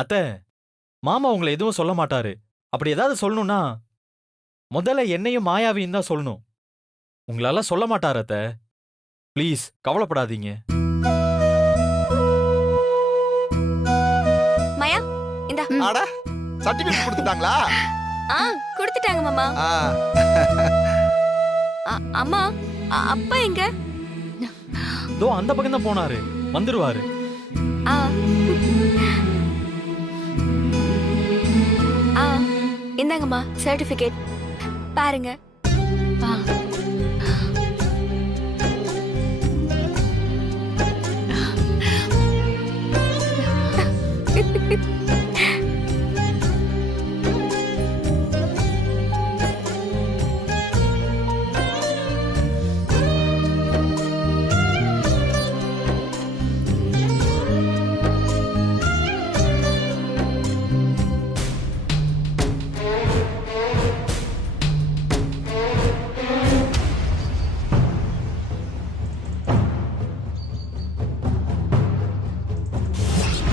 அத்தை, மாமா உங்களை எதுவும் சொல்ல மாட்டாரு. அப்படி ஏதாவது சொல்லணும்னா முதல்ல என்னையும் மாயாவியும் தான் சொல்லணும். உங்களால சொல்ல மாட்டாரு அத்தை. ப்ளீஸ் கவலைப்படாதீங்க. மாயா இந்தா. அட சர்டிபிகேட் கொடுத்துட்டாங்களா? கொடுத்துட்டாங்க மாமா. அம்மா அப்பா எங்க? தோ அந்த பக்கம் தான் போனாரு, வந்துருவாரு. இந்தாங்கம்மா சர்டிபிகேட் பாருங்க.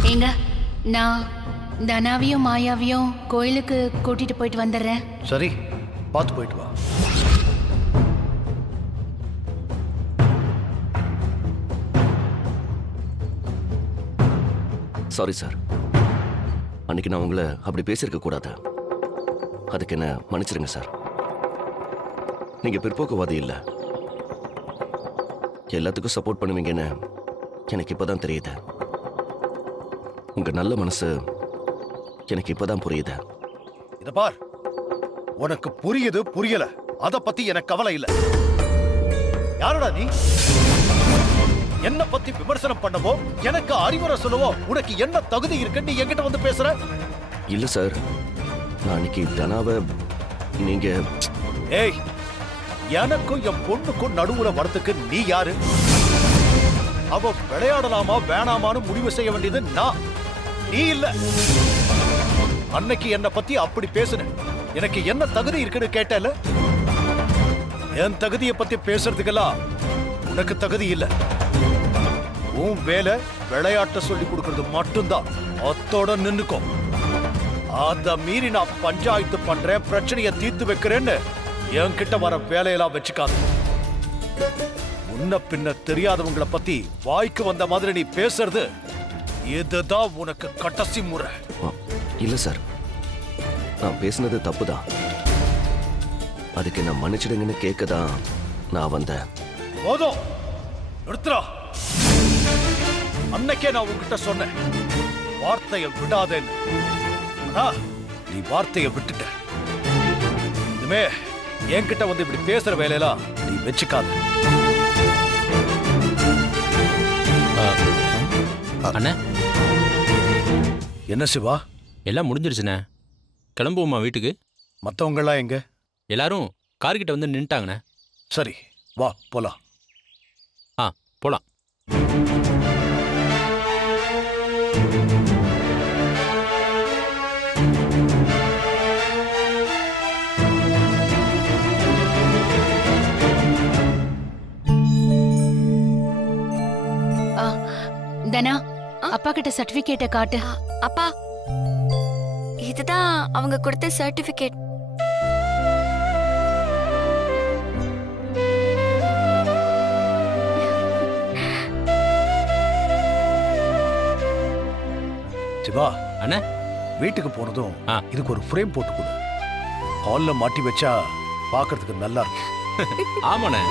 ஏங்க, நான் தனாவையும் மாயாவையும் கோயிலுக்கு கூட்டிட்டு போயிட்டு வந்துடுறேன். சரி, பார்த்து போயிட்டு வா. சாரி சார், அன்னைக்கு நான் உங்களை அப்படி பேசியிருக்க கூடாது. அதுக்கு என்ன மன்னிச்சிருங்க சார். நீங்க பிற்போக்குவாதி இல்லை, எல்லாத்துக்கும் சப்போர்ட் பண்ணுவீங்கன்னு எனக்கு இப்பதான் தெரியுது. உங்க நல்ல மனசு எனக்கு இப்பதான் புரியுது. இத பார், உனக்கு புரியுது புரியல அத பத்தி எனக்கு கவலை இல்ல. யாரோட நீ? என்ன பத்தி விமர்சனம் பண்ணவோ, எனக்கு அறிவுரை சொல்லவோ உனக்கு என்ன தகுதி இருக்குன்னு நீ என்கிட்ட வந்து பேசுற? இல்ல சார், நான் அன்னைக்கு தனாவை நீங்க... ஏய், எனக்கும் என் பொண்ணுக்கும் நடுவுல வரத்துக்கு நீ யாரு? அவ விளையாடலாமா வேணாமான்னு முடிவு செய்ய வேண்டியது நான், நீ இல்ல. அன்னைக்கு என்ன பத்தி அப்படி பேசுன, எனக்கு என்ன தகுதி இருக்குன்னு கேட்டல. என் தகுதியை பத்தி பேசுறதுக்கெல்லாம் உனக்கு தகுதி இல்ல. உன் வேலை விளையாட்ட சொல்லி கொடுக்கறது மட்டும்தான். அத்தோட நின்னுக்கும். அத மீறி நான் பஞ்சாயத்து பண்றேன், பிரச்சனையை தீர்த்து வைக்கிறேன்னு என்கிட்ட வர வேலையெல்லாம் வச்சுக்காது. முன்ன பின்ன தெரியாதவங்களை பத்தி வாய்க்கு வந்த மாதிரி நீ பேசுறது, இதுதான் உனக்கு கடைசி முறை. இல்ல சார், நான் பேசினது தப்புதான். அதுக்கு என்ன மன்னிச்சிடுங்கன்னு கேட்கதான் நான் வந்தேன். போதும், நிறுத்துறா. அன்னைக்கே நான் உன்கிட்ட சொன்னேன், வார்த்தையை விடாதேன்னு. ஆனா நீ வார்த்தையை விட்டுட்ட. இனிமே என்கிட்ட வந்து இப்படி பேசுற வேலையெல்லாம் நீ வச்சுக்காத. அண்ணா, என்ன சிவா? எல்லாம் முடிஞ்சிருச்சுண்ணே. கிளம்புவோமா வீட்டுக்கு? மத்தவங்க எல்லாம் எங்க? எல்லாரும் கார்கிட்ட வந்து நின்ட்டாங்கண்ணே. சரி, வா போலாம். போலாம். தனா, அப்பா கிட்ட சர்டிபிகேட்டை காட்டு. அப்பா, இதுதான் அவங்க கொடுத்த சர்டிபிகேட். சிவா அண்ணா, வீட்டுக்கு போனதும் இதுக்கு ஒரு ஃப்ரேம் போட்டு கொடு. ஹால்ல மாட்டி வச்சா பார்க்கிறதுக்கு நல்லா இருக்கும். ஆமாண்ணே.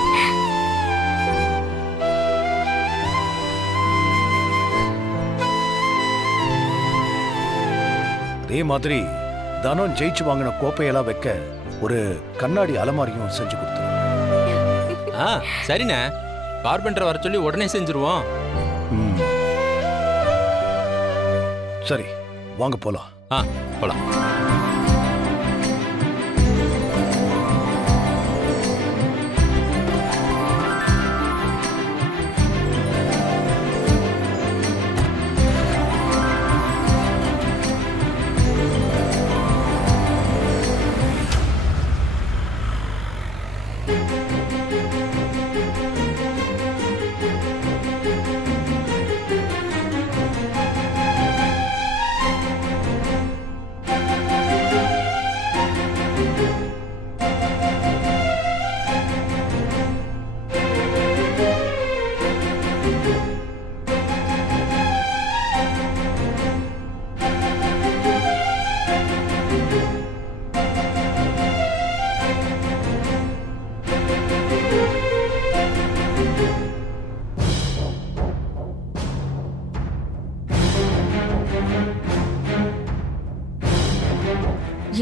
அதே மாதிரி தனம் ஜெயிச்சு வாங்கின கோப்பையெல்லாம் வைக்க ஒரு கண்ணாடி அலமாரியும் செஞ்சு கொடுத்துரு. சரிண்ணே, கார்பெண்டர் வர சொல்லி உடனே செஞ்சிருவோம். சரி, வாங்க போலாம். போலாம்.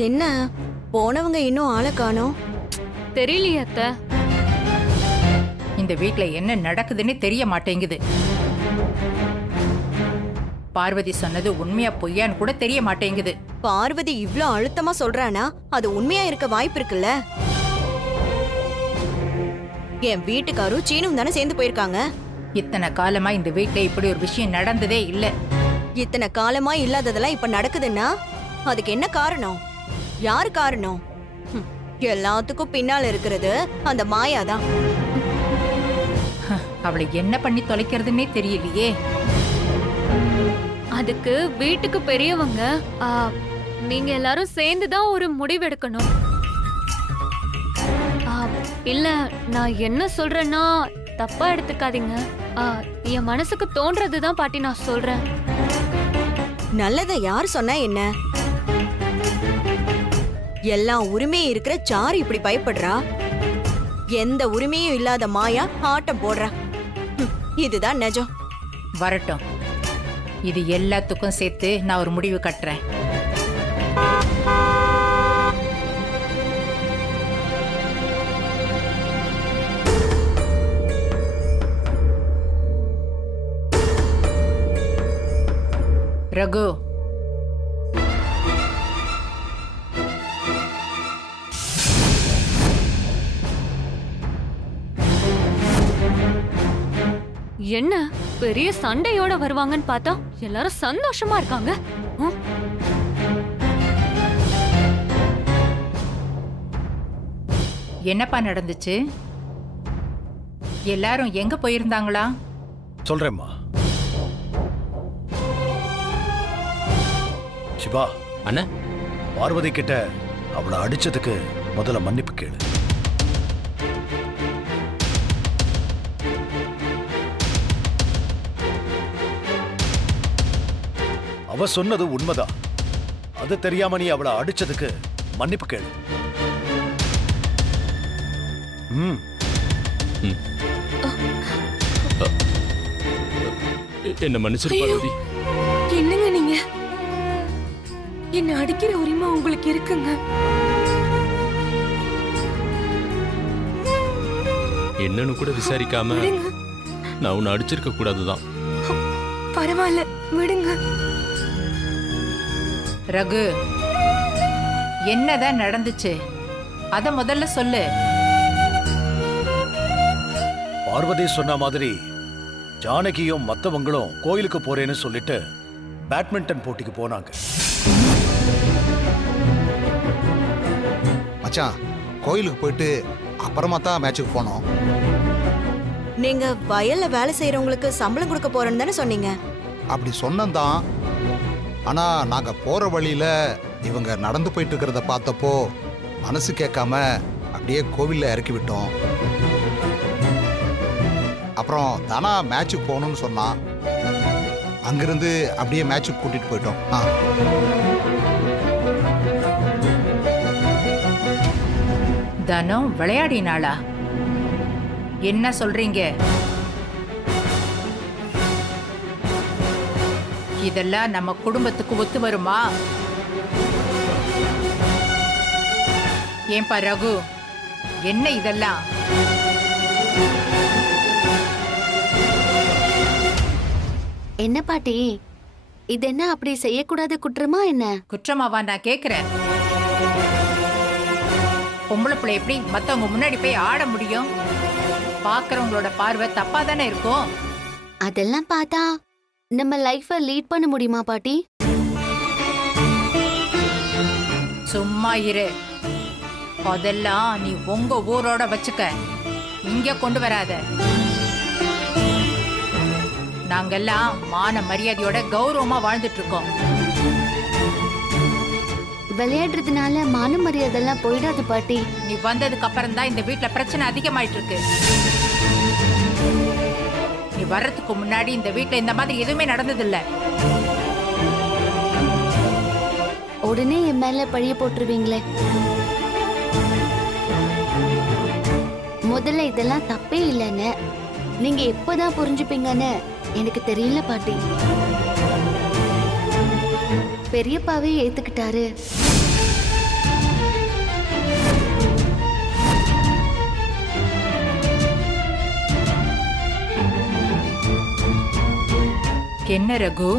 என்ன போனவங்க இன்னும் ஆளை காணோம்? தெரியலையே அத்தை. இந்த வீட்ல என்ன நடக்குதுன்னு தெரிய மாட்டேங்குது. பார்வதி சொன்னது உண்மையா பொய்யான்னு கூட தெரிய மாட்டேங்குது. பார்வதி இவ்ளோ அழுத்தமா சொல்றானா அது உண்மையா இருக்க வாய்ப்பு இருக்குல்ல? என் வீட்டுக்காரும் சீனும் தானே சேர்ந்து போயிருக்காங்க. இத்தனை காலமா இந்த வீட்ல இப்படி ஒரு விஷயம் நடந்ததே இல்ல. இத்தனை காலமா இல்லாததெல்லாம் இப்ப நடக்குதுன்னா அதுக்கு என்ன காரணம்? யாரு காரணம்? எல்லாத்துக்கும் பின்னால இருக்கிறது அந்த மாயாதான். அவளை என்ன பண்ணி தொலைக்கிறதுன்னே தெரியலையே. அதுக்கு வீட்டுக்கு பெரியவங்க நீங்க எல்லாரும் சேர்ந்து தான் ஒரு முடிவெடுக்கணும். இல்ல நான் என்ன சொல்றேன்னா தப்பா எடுத்துக்காதீங்க. என் மனசுக்கு தோன்றதுதான் பாட்டி நான் சொல்றேன். நல்லத யார் சொன்னா என்ன? எல்லா உரிமையும் இருக்கிற சாரு இப்படி பயப்படுறா. எந்த உரிமையும் இல்லாத மாயா ஆட்டம் போடுறா. இதுதான் நிஜம். வரட்டும், இது எல்லாத்துக்கும் சேர்த்து நான் ஒரு முடிவு கட்டுறேன். ரகு, என்ன பெரிய சண்டையோட வருவாங்கன்னு பார்த்தா எல்லாரும் சந்தோஷமா இருக்காங்க. என்னப்பா நடந்துச்சு? எல்லாரும் எங்க போயிருந்தாங்களா? சொல்றேம்மா. சிவா, அண்ணா, பார்வதி கிட்ட அவளை அடிச்சதுக்கு முதல்ல மன்னிப்பு கேளு. அவ சொன்னது உண்மைதான். அது தெரியாம நீ அவளை அடிச்சதுக்கு மன்னிப்பு கேளு. என்ன மன்னிச்சிரு பார்வதி. என்னங்க நீங்க? என்ன அடிக்கிற உரிமை உங்களுக்கு இருக்குங்க. என்னன்னு கூட விசாரிக்காம நான் உன்னை அடிச்சிருக்க கூடாதுதான். பரவாயில்ல, விடுங்க. ரகு, என்னதான் நடந்துச்சு அத முதல்ல சொல்லு. பார்வதி சொன்ன மாதிரி ஜானகியும் மத்தவங்களும் கோயிலுக்கு போறேன்னு சொல்லிட்டு பேட்மிண்டன் போட்டிக்கு போனாங்க. மச்சான், கோயிலுக்கு போயிட்டு அப்புறமா தான் மேட்சுக்கு போனோம். நீங்க வயல்ல வேலை செய்யறவங்களுக்கு சம்பளம் கொடுக்க போறேன்னு தானே சொன்னீங்க? அப்படி சொன்னதான். ஆனா நாங்க போற வழியில இவங்க நடந்து போயிட்டு இருக்கிறத பார்த்தப்போ மனசு கேட்காம அப்படியே கோவில்ல இறக்கி விட்டோம். அப்புறம் தானா மேட்சுக்கு போகணும்னு சொன்னா அங்கிருந்து அப்படியே மேட்சுக்கு கூட்டிட்டு போயிட்டோம். தனம் விளையாடினாளா? என்ன சொல்றீங்க? இதெல்லாம் நம்ம குடும்பத்துக்கு ஒத்து வருமா? ஏன்பா ரகு, என்ன இதெல்லாம்? என்ன பாட்டி, இது என்ன அப்படி செய்யக்கூடாத குற்றமா என்ன? குற்றமாவா நான் கேக்குறேன்? பொம்பளை பிள்ளை எப்படி மத்தவங்க முன்னாடி போய் ஆட முடியும்? பாக்குறவங்களோட பார்வை தப்பா தானே இருக்கும். அதெல்லாம் பார்த்தா நம்ம லைஃப லீட் பண்ண முடியுமா பாட்டி? சும்மா இரு. அதெல்லாம் நீ உங்க ஊரோட வச்சுக்க, இங்க கொண்டு வராத. நாங்கெல்லாம் மான மரியாதையோட கௌரவமா வாழ்ந்துட்டு இருக்கோம். விளையாடுறதுனால மான மரியாதைலாம் போயிடாது பாட்டி. நீ வந்ததுக்கு அப்புறம் தான் இந்த வீட்ல பிரச்சனை அதிகமாயிட்டு இருக்கு. நீ வர்றதுக்கு முன்னாடி இந்த வீட்ல இந்த மாதிரி எதுவுமே நடந்ததில்ல. உடனே என் மேல பழிய போட்டுருவீங்களே. முதல்ல இதெல்லாம் தப்பே இல்லைன்னு நீங்க எப்பதான் புரிஞ்சுப்பீங்கன்னு எனக்கு தெரியல பாட்டி. பெரியப்பாவே ஏத்துக்கிட்டாரு. என்ன ரகு,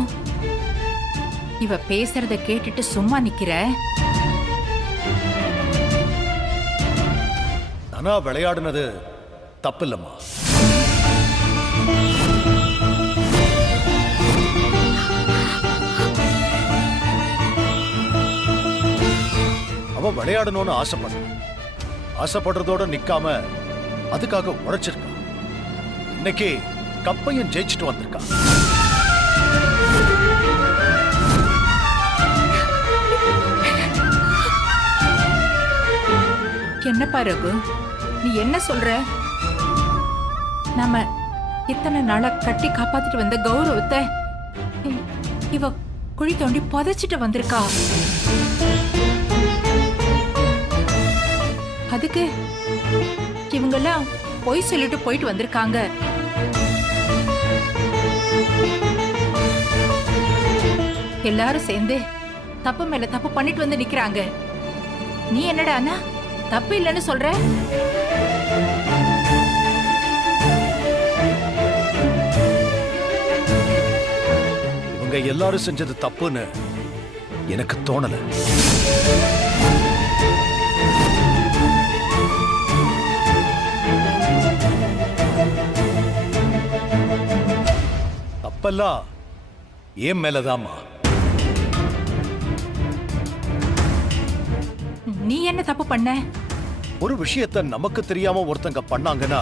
இவ பேசுறத கேட்டுட்டு சும்மா நிக்கிற? தனா விளையாடுனது தப்பில்லம்மா. அவ விளையாடணும்னு ஆசைப்படுறதோட நிக்காம அதுக்காக உழைச்சிருக்கா. இன்னைக்கு கப்பையும் ஜெயிச்சுட்டு வந்திருக்கா. என்னப்பா ரகு, நீ என்ன சொல்ற? நாம இத்தனை நாளா கட்டி காப்பாத்திட்டு வந்த கௌரவத்தை இவ குழி தோண்டி புதைச்சிட்டு வந்திருக்கா. அதுக்கு இவங்கெல்லாம் பொய் சொல்லிட்டு போயிட்டு வந்திருக்காங்க. எல்லாரும் சேர்ந்து தப்பு மேல தப்பு பண்ணிட்டு வந்து நிக்கிறாங்க. நீ என்னடா அண்ணா தப்பு இல்லைன்னு சொல்ற? இவங்க எல்லாரும் செஞ்சது தப்புன்னு எனக்கு தோணல. தப்பெல்லாம் ஏன் மேலதாம்மா. நீ என்ன தப்பு பண்ண? ஒரு விஷயத்தை நமக்கு தெரியாம ஒருத்தங்க பண்ணாங்கன்னா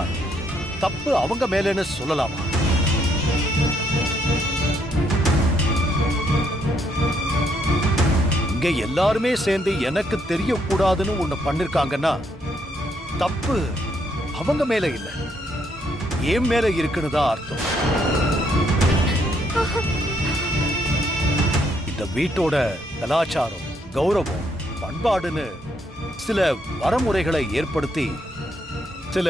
தப்பு அவங்க மேலன்னு சொல்லலாமா? இங்க எல்லாருமே சேர்ந்து எனக்கு தெரியக்கூடாதுன்னு ஒண்ணு பண்ணிருக்காங்கன்னா தப்பு அவங்க மேல இல்ல, என் மேல இருக்குன்னு தான் அர்த்தம். இந்த வீட்டோட கலாச்சாரம், கௌரவம், பண்பாடுன்னு சில வரமுறைகளை ஏற்படுத்தி சில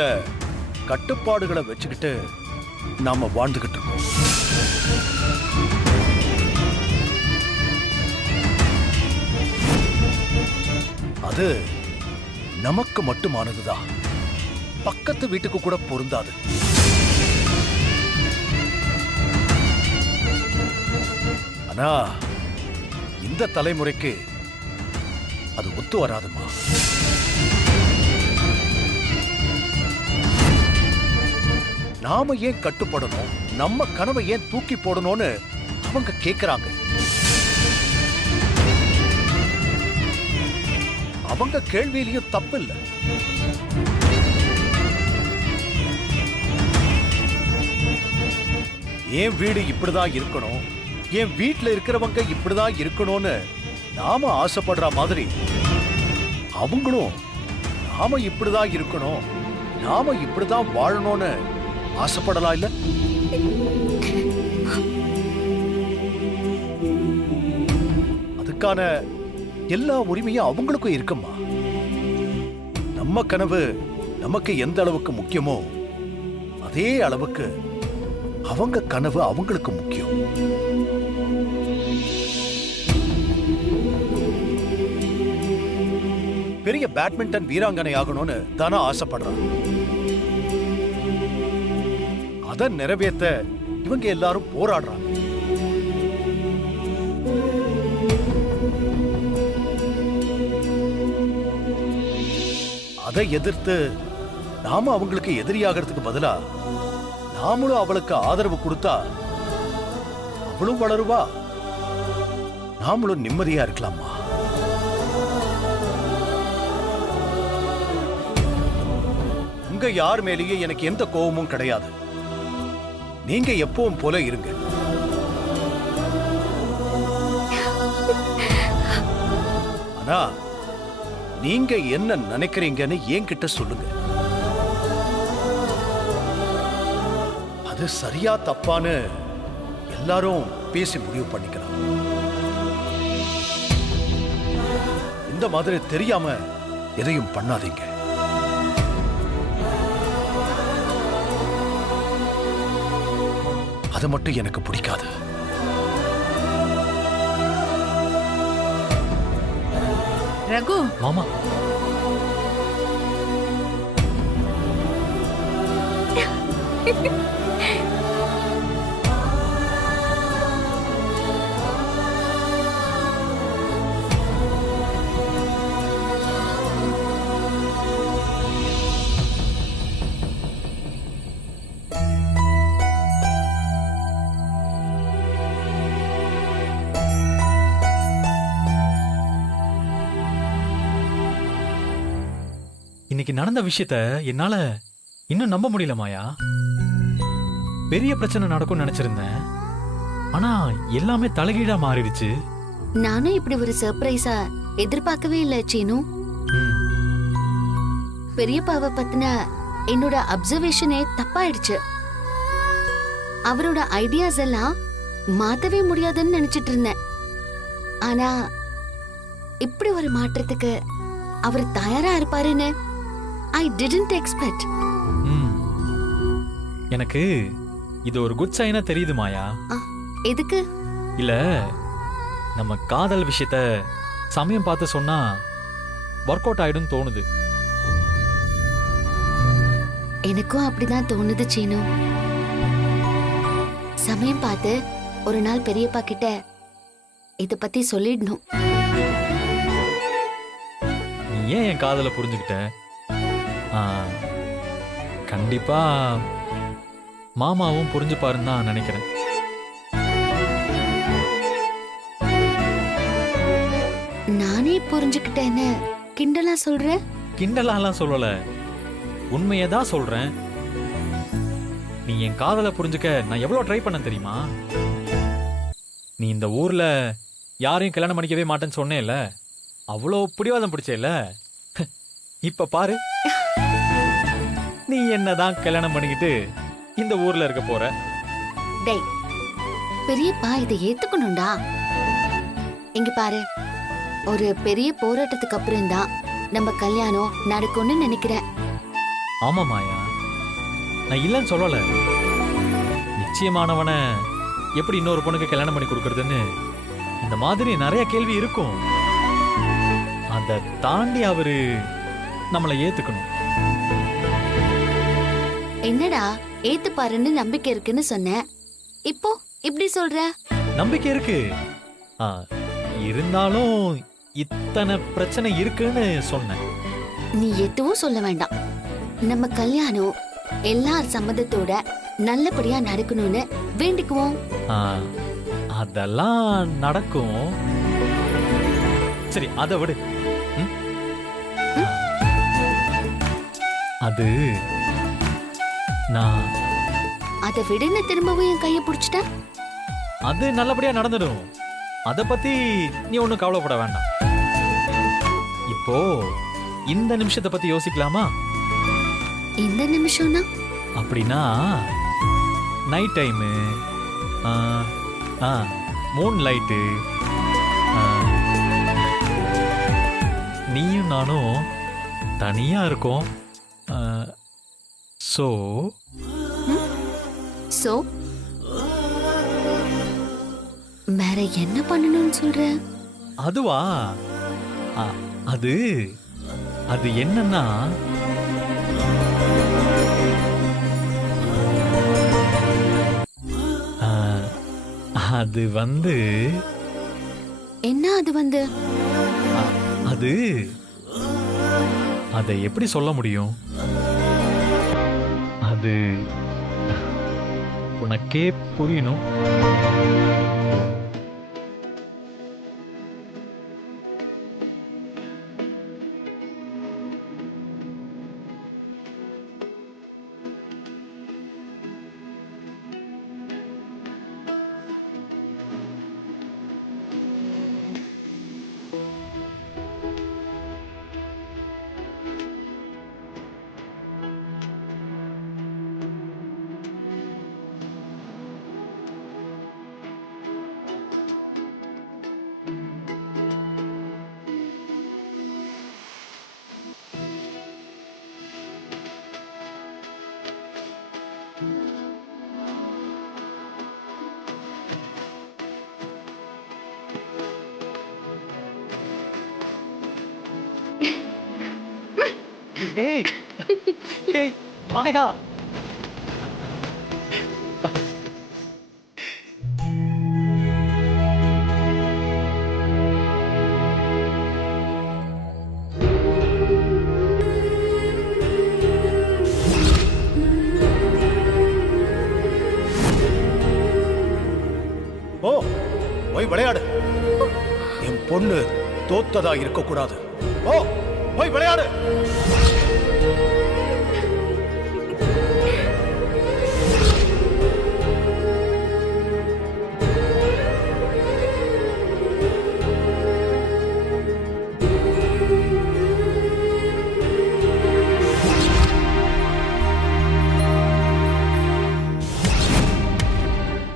கட்டுப்பாடுகளை வச்சுக்கிட்டு நாம வாழ்ந்துகிட்டு இருக்கோம். அது நமக்கு மட்டுமானதுதான், பக்கத்து வீட்டுக்கு கூட பொருந்தாது. ஆனா இந்த தலைமுறைக்கு அது ஒத்து வராதுமா. நாம ஏன் கட்டுப்படணும், நம்ம கனவை ஏன் தூக்கி போடணும்னு அவங்க கேக்குறாங்க. அவங்க கேள்வியிலையும் தப்பு இல்ல. என் வீடு இப்படிதான் இருக்கணும், என் வீட்டுல இருக்கிறவங்க இப்படிதான் இருக்கணும்னு நாம ஆசைப்படுற மாதிரி அவங்களும் நாம இப்படிதான் இருக்கணும், நாம இப்படிதான் வாழணும்னு ஆசைப்படலாம் இல்ல? அதுக்கான எல்லா உரிமையும் அவங்களுக்கும் இருக்குமா. நம்ம கனவு நமக்கு எந்த அளவுக்கு முக்கியமோ அதே அளவுக்கு அவங்க கனவு அவங்களுக்கு முக்கியம். பெரிய பேட்மிண்டன் வீராங்கனை ஆகணும்னு தானா ஆசைப்படுறான். அதை நிறைவேற்ற இவங்க எல்லாரும் போராடுறாங்க. அதை எதிர்த்து நாம அவங்களுக்கு எதிரியாகிறதுக்கு பதிலா நாமளும் அவளுக்கு ஆதரவு கொடுத்தா அவளும் வளருவா, நாமளும் நிம்மதியா இருக்கலாமா. உங்க யார் மேலேயே எனக்கு எந்த கோபமும் கிடையாது. நீங்க எப்பவும் போல இருங்க. ஆனா நீங்க என்ன நினைக்கிறீங்கன்னு என்கிட்ட சொல்லுங்க. அது சரியா தப்பான்னு எல்லாரும் பேசி முடிவு பண்ணிக்கலாம். இந்த மாதிரி தெரியாம எதையும் பண்ணாதீங்க. அது மட்டும் எனக்கு பிடிக்காது. ரகு, மாமா இன்னைக்கு நடந்த விஷயத்த என்னால இன்னும் நம்ப முடியல மாயா. பெரிய பிரச்சனை நடக்கும்னு நினைச்சிருந்தேன், ஆனா எல்லாமே தலைகீழா மாறிடுச்சு. நானும் இப்படி ஒரு சர்ப்ரைஸா எதிர்பார்க்கவே இல்ல சீனு. ம், பெரியப்பாவை பத்தின என்னோட அப்சர்வேஷனே தப்பாயிடுச்சு. அவரோட ஐடியாஸ் எல்லாம் மாத்தவே முடியாதுன்னு நினைச்சிட்டு இருந்தேன். ஆனா இப்படி ஒரு மாற்றத்துக்கு அவர் தயாரா இருப்பாருன்னு ஐ டிடன்ட் எக்ஸ்பெக்ட். ம். எனக்கு இது ஒரு குட் சைனா தெரியுது மாயா. எதுக்கு? இல்ல, நம்ம காதல் விஷயத்த சமயம் பார்த்து சொன்னா ஒர்க் அவுட் ஆயிடும் தோணுது. எனக்கும் அப்படிதான் தோணுது சீனு. சமயம் பார்த்து ஒரு நாள் பெரியப்பா கிட்ட இத பத்தி சொல்லிடணும். நீ ஏன் என் காதலை புரிஞ்சுக்கிட்ட? ஆ, கண்டிப்பா மாமாவும் புரிஞ்சுப்பாருன்னு தான் நினைக்கிறேன். நானே புரிஞ்சுக்கிட்டேன்னு கிண்டலா சொல்ற? கிண்டலாலாம் சொல்லல, உண்மையதான் சொல்றேன். நீ என் காதலை புரிஞ்சுக்க நான் எவ்வளவு ட்ரை பண்ண தெரியுமா? நீ இந்த ஊர்ல யாரையும் கல்யாணம் பண்ணிக்கவே மாட்டேன்னு சொன்னேல்ல, அவ்வளோ பிடிவாதம் பிடிச்சேல்ல. இப்ப பாரு, நீ என்னதான் கல்யாணம் பண்ணிக்கிட்டு இந்த ஊர்ல இருக்க போற. டேய், பெரியப்பா இதை ஏத்துக்கணும்டா. இங்க பாரு, ஒரு பெரிய போராட்டத்துக்கு அப்புறம் தான் நம்ம கல்யாணம் நடக்கும்னு நினைக்கிறேன். ஆமா மாயா, நான் இல்லைன்னு சொல்லல. நிச்சயமானவனை எப்படி இன்னொரு பொண்ணுக்கு கல்யாணம் பண்ணி கொடுக்கறதுன்னு இந்த மாதிரி நிறைய கேள்வி இருக்கும். அதை தாண்டி அவரு நம்மளை ஏத்துக்கணும். என்னடா ஏத்து பாருன்னு நம்பிக்கை இருக்குன்னு சொன்னேன், இப்போ இப்படி சொல்ற? நம்பிக்கை இருக்கு, ஆ, இருந்தாலும் இத்தனை பிரச்சனை இருக்குன்னு சொன்னேன். நீ எதுவும் சொல்ல வேண்டாம். நம்ம கல்யாணம் எல்லார் சம்மதத்தோட நல்லபடியா நடக்கணும்னு வேண்டிக்குவோம். ஆ, அதெல்லாம் நடக்கும். சரி, அதை விடு. ம்? அது நான் அதை விடுன்னு திரும்பவும் என் கைய புடிச்சிட்ட. அது நல்லபடியா நடந்துடும். அத பத்தி நீ ஒண்ணும் கவலைப்பட வேண்டாம். இப்போ இந்த நிமிஷத்தை பத்தி யோசிக்கலாமா? இந்த நிமிஷம்னா? அப்படின்னா நைட் டைமு, மூன் லைட்டு, நீயும் நானும் தனியா இருக்கோம். சோ சோ வேற என்ன பண்ணணும்னு சொல்ற? அதுவா? அது அது என்னன்னா, அது வந்து என்ன? அது வந்து அது அதை எப்படி சொல்ல முடியும்? அது உனக்கே புரியணும். ஏய் ஏய் மாயா, ஓ, போய் விளையாடு. என் பொண்ணு தோத்ததா இருக்க கூடாது. ஓ போய் விளையாடு.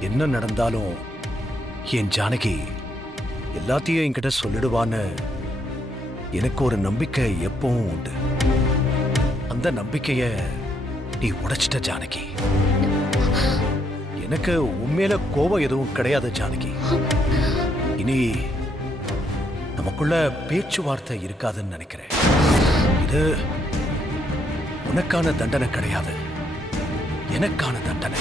என்ன நடந்தாலும் என் ஜானகி எல்லாத்தையும் என்கிட்ட சொல்லிடுவான்னு எனக்கு ஒரு நம்பிக்கை எப்பவும் உண்டு. அந்த நம்பிக்கைய நீ உடைச்சிட்ட ஜானகி. எனக்கு உண்மையில கோபம் எதுவும் கிடையாது ஜானகி. இனி நமக்குள்ள பேச்சுவார்த்தை இருக்காதுன்னு நினைக்கிறேன். இது உனக்கான தண்டனை கிடையாது, எனக்கான தண்டனை.